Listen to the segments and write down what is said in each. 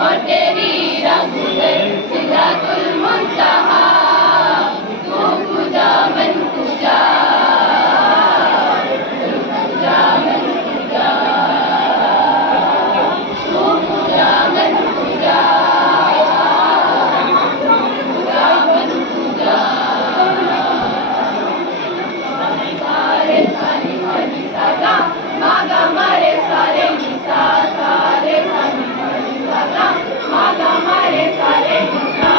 और तेरी रंगत सिदरतुल मुंतहा तू पूजा मन पूजा पूजा मन पूजा तू पूजा मन पूजा पूजा मन पूजा सारे सारे सारे सागा मागा मारे सारे निसा सारे सारे सागा मागा मारे सारे निसा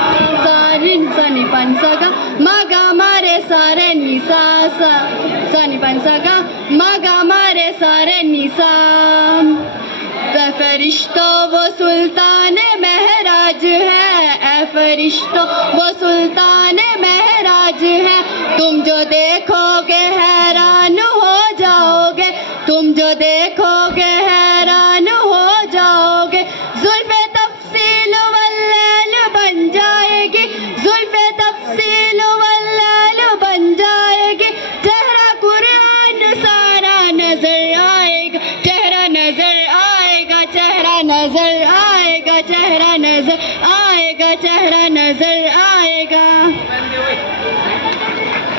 सारे सनी पंसगा मागा मारे सारे निसा सनी पंसगा मागा मारे सारे निसा फरिश्तों वो सुल्तान महराज है ए फरिश्तों वो सुल्तान महराज है तुम जो देखोगे हैरान हो जाओगे तुम जो देखोगे हैरान हो जाओगे जुल्फ़े तफ़सील वल्लैल बन जाएगी जुल्फ़े तफ़सील वल्लैल बन जाएगी चेहरा कुरान सारा नजर आएगा चेहरा नजर आएगा चेहरा नजर आएगा चेहरा नजर आएगा चेहरा